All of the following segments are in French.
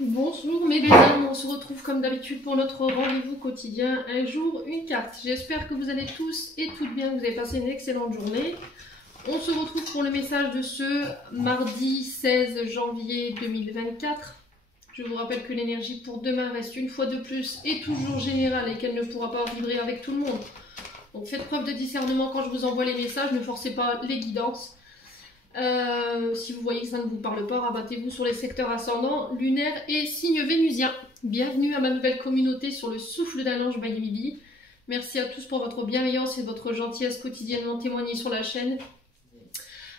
Bonjour mes bédames, on se retrouve comme d'habitude pour notre rendez-vous quotidien, un jour, une carte. J'espère que vous allez tous et toutes bien, que vous avez passé une excellente journée. On se retrouve pour le message de ce mardi 16 janvier 2024. Je vous rappelle que l'énergie pour demain reste une fois de plus et toujours générale et qu'elle ne pourra pas vibrer avec tout le monde. Donc faites preuve de discernement quand je vous envoie les messages, ne forcez pas les guidances. Si vous voyez que ça ne vous parle pas, rabattez-vous sur les secteurs ascendants, lunaires et signes vénusiens. Bienvenue à ma nouvelle communauté sur le souffle d'un ange by Lily. Merci à tous pour votre bienveillance et votre gentillesse quotidiennement témoignée sur la chaîne.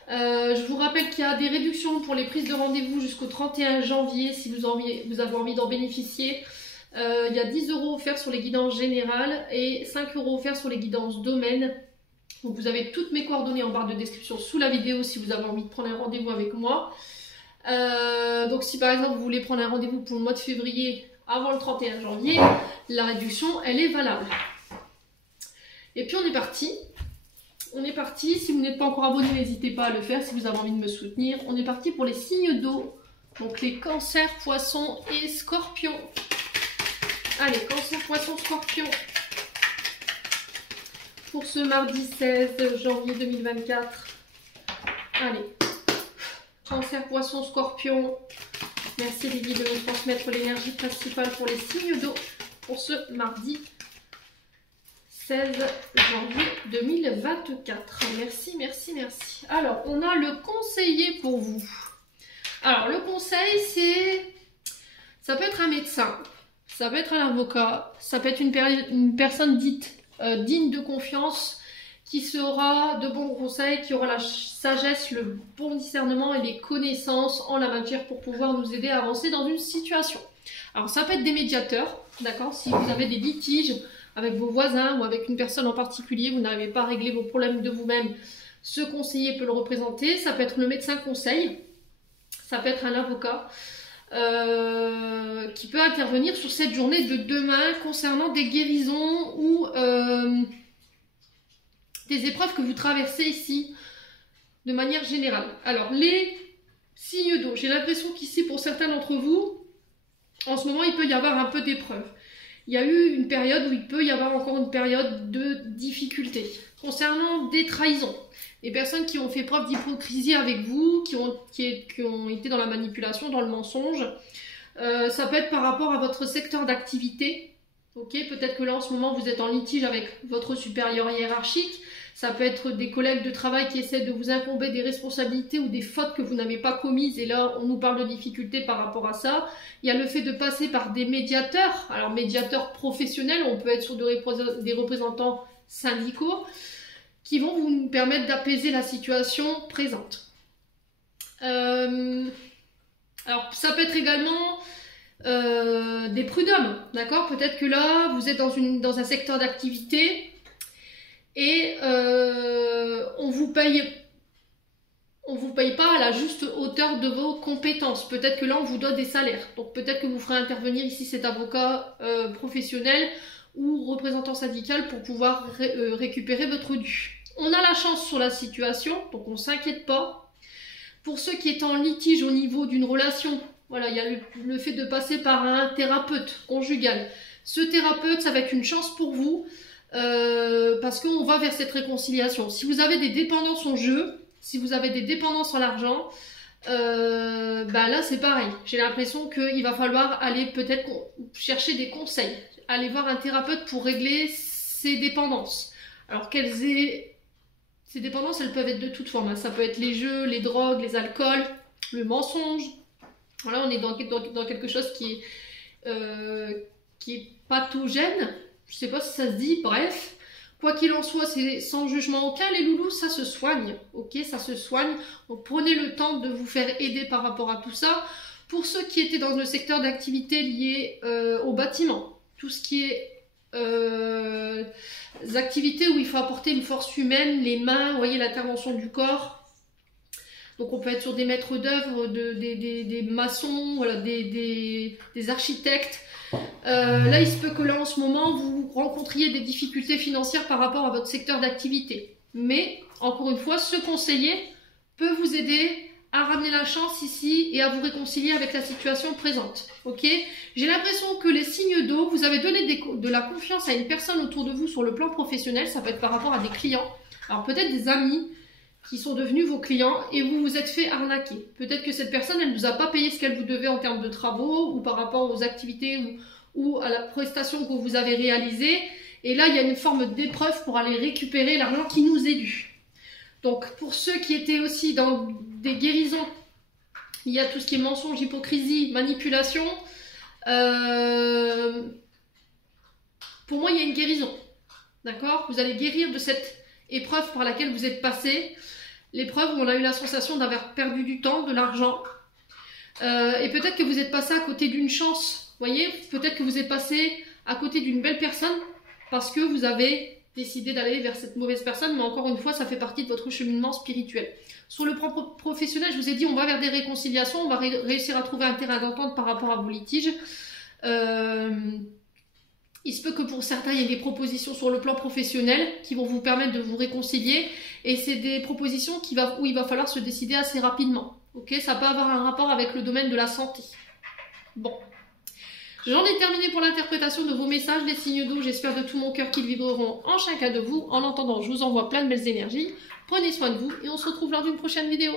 Je vous rappelle qu'il y a des réductions pour les prises de rendez-vous jusqu'au 31 janvier si vous avez envie d'en bénéficier. Il y a 10 € offerts sur les guidances générales et 5 € offerts sur les guidances domaines. Donc vous avez toutes mes coordonnées en barre de description sous la vidéo si vous avez envie de prendre un rendez-vous avec moi. Donc si par exemple vous voulez prendre un rendez-vous pour le mois de février avant le 31 janvier, la réduction elle est valable. Et puis on est parti. On est parti. Si vous n'êtes pas encore abonné, n'hésitez pas à le faire si vous avez envie de me soutenir. On est parti pour les signes d'eau. Donc les cancers, poissons et scorpions. Allez, cancer, poissons, scorpions. Pour ce mardi 16 janvier 2024. Allez. Cancer, poisson, scorpion. Merci Lily de nous transmettre l'énergie principale pour les signes d'eau pour ce mardi 16 janvier 2024. Merci, merci, merci. Alors, on a le conseiller pour vous. Alors, le conseil, ça peut être un médecin, ça peut être un avocat, ça peut être une personne dite digne de confiance, qui sera de bons conseils, qui aura la sagesse, le bon discernement et les connaissances en la matière pour pouvoir nous aider à avancer dans une situation. Alors ça peut être des médiateurs, d'accord, si vous avez des litiges avec vos voisins ou avec une personne en particulier, vous n'arrivez pas à régler vos problèmes de vous-même, ce conseiller peut le représenter. Ça peut être le médecin conseil, ça peut être un avocat, qui peut intervenir sur cette journée de demain concernant des guérisons ou des épreuves que vous traversez ici de manière générale. Alors les signes d'eau, j'ai l'impression qu'ici pour certains d'entre vous, en ce moment il peut y avoir un peu d'épreuves. Il y a eu une période où il peut y avoir encore une période de difficulté. Concernant des trahisons, des personnes qui ont fait preuve d'hypocrisie avec vous, qui ont été dans la manipulation, dans le mensonge. Ça peut être par rapport à votre secteur d'activité. Okay, peut-être que là en ce moment vous êtes en litige avec votre supérieur hiérarchique. Ça peut être des collègues de travail qui essaient de vous incomber des responsabilités ou des fautes que vous n'avez pas commises. Et là, on nous parle de difficultés par rapport à ça. Il y a le fait de passer par des médiateurs. Alors, médiateurs professionnels, on peut être sur des représentants syndicaux qui vont vous permettre d'apaiser la situation présente. Alors, ça peut être également des prud'hommes, d'accord? Peut-être que là, vous êtes dans un secteur d'activité et on vous paye pas à la juste hauteur de vos compétences. Peut-être que là, on vous doit des salaires. Donc peut-être que vous ferez intervenir ici cet avocat professionnel ou représentant syndical pour pouvoir récupérer votre dû. On a la chance sur la situation, donc on ne s'inquiète pas. Pour ceux qui sont en litige au niveau d'une relation, voilà, il y a le fait de passer par un thérapeute conjugal. Ce thérapeute, ça va être une chance pour vous parce qu'on va vers cette réconciliation. Si vous avez des dépendances en jeu, si vous avez des dépendances en l'argent, là c'est pareil. J'ai l'impression qu'il va falloir aller peut-être chercher des conseils, aller voir un thérapeute pour régler ces dépendances. Alors ces dépendances, elles peuvent être de toutes formes. Ça peut être les jeux, les drogues, les alcools, le mensonge. Voilà, on est dans quelque chose qui est pathogène. Je sais pas si ça se dit, bref. Quoi qu'il en soit, c'est sans jugement aucun, les loulous, ça se soigne, ok, ça se soigne. Donc prenez le temps de vous faire aider par rapport à tout ça. Pour ceux qui étaient dans le secteur d'activité lié au bâtiment, tout ce qui est activités où il faut apporter une force humaine, les mains, vous voyez, l'intervention du corps. Donc on peut être sur des maîtres d'œuvre, des maçons, voilà, des architectes. Là, il se peut que là, en ce moment, vous rencontriez des difficultés financières par rapport à votre secteur d'activité. Mais, encore une fois, ce conseiller peut vous aider à ramener la chance ici et à vous réconcilier avec la situation présente. Ok? J'ai l'impression que les signes d'eau, vous avez donné de la confiance à une personne autour de vous sur le plan professionnel. Ça peut être par rapport à des clients. Alors peut-être des amis qui sont devenus vos clients et vous vous êtes fait arnaquer. Peut-être que cette personne, elle ne vous a pas payé ce qu'elle vous devait en termes de travaux ou par rapport aux activités ou à la prestation que vous avez réalisée. Et là, il y a une forme d'épreuve pour aller récupérer l'argent qui nous est dû. Donc, pour ceux qui étaient aussi dans des guérisons, il y a tout ce qui est mensonge, hypocrisie, manipulation. Pour moi, il y a une guérison. D'accord? Vous allez guérir de cette épreuve par laquelle vous êtes passé. L'épreuve où on a eu la sensation d'avoir perdu du temps, de l'argent. Et peut-être que vous êtes passé à côté d'une chance. Vous voyez? Peut-être que vous êtes passé à côté d'une belle personne parce que vous avez décider d'aller vers cette mauvaise personne, mais encore une fois, ça fait partie de votre cheminement spirituel. Sur le plan professionnel, je vous ai dit, on va vers des réconciliations, on va réussir à trouver un terrain d'entente par rapport à vos litiges. Il se peut que pour certains, il y ait des propositions sur le plan professionnel qui vont vous permettre de vous réconcilier, et c'est des propositions où il va falloir se décider assez rapidement. Ok, ça peut avoir un rapport avec le domaine de la santé. Bon. J'en ai terminé pour l'interprétation de vos messages, les signes d'eau. J'espère de tout mon cœur qu'ils vibreront en chacun de vous. En attendant, je vous envoie plein de belles énergies. Prenez soin de vous et on se retrouve lors d'une prochaine vidéo.